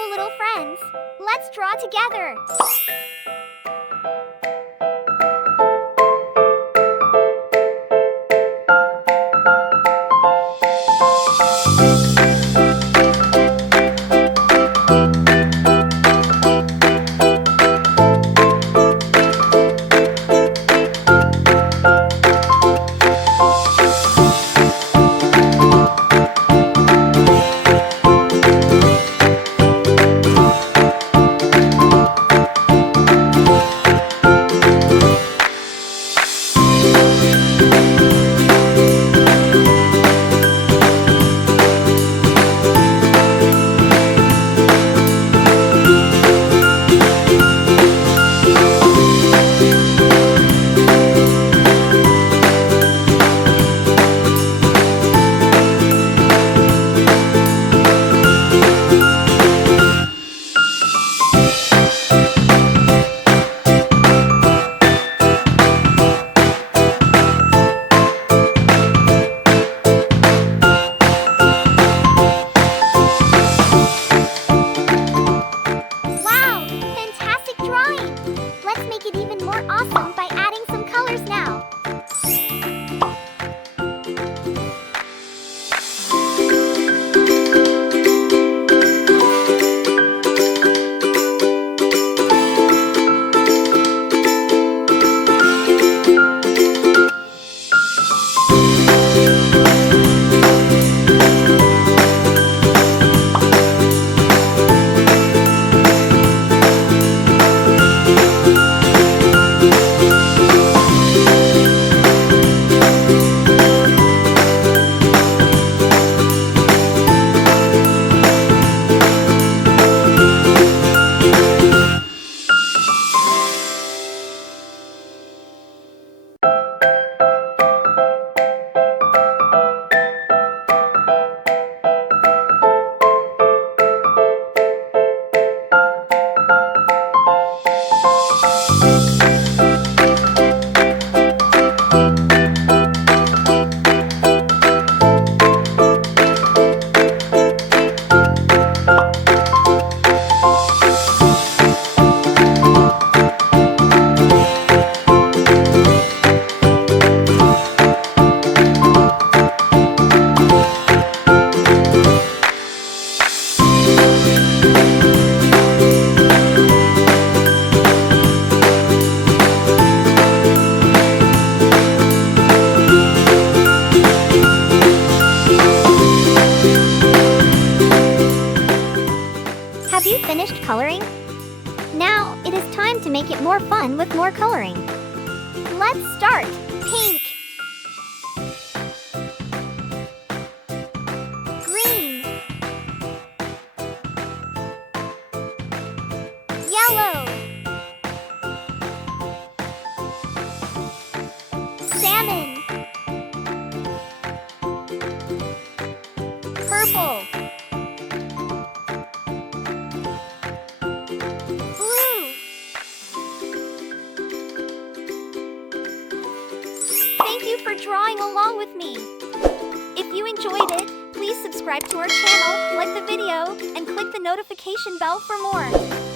Hello, little friends. Let's draw together. Wow, fantastic drawing! Let's make it even more awesome by adding some colors now. Have you finished coloring? Now it is time to make it more fun with more coloring. Let's start. Pink, green, yellow, salmon, purple, blue. Thank you for drawing along with me. If you enjoyed it, please subscribe to our channel, like the video, and click the notification bell for more.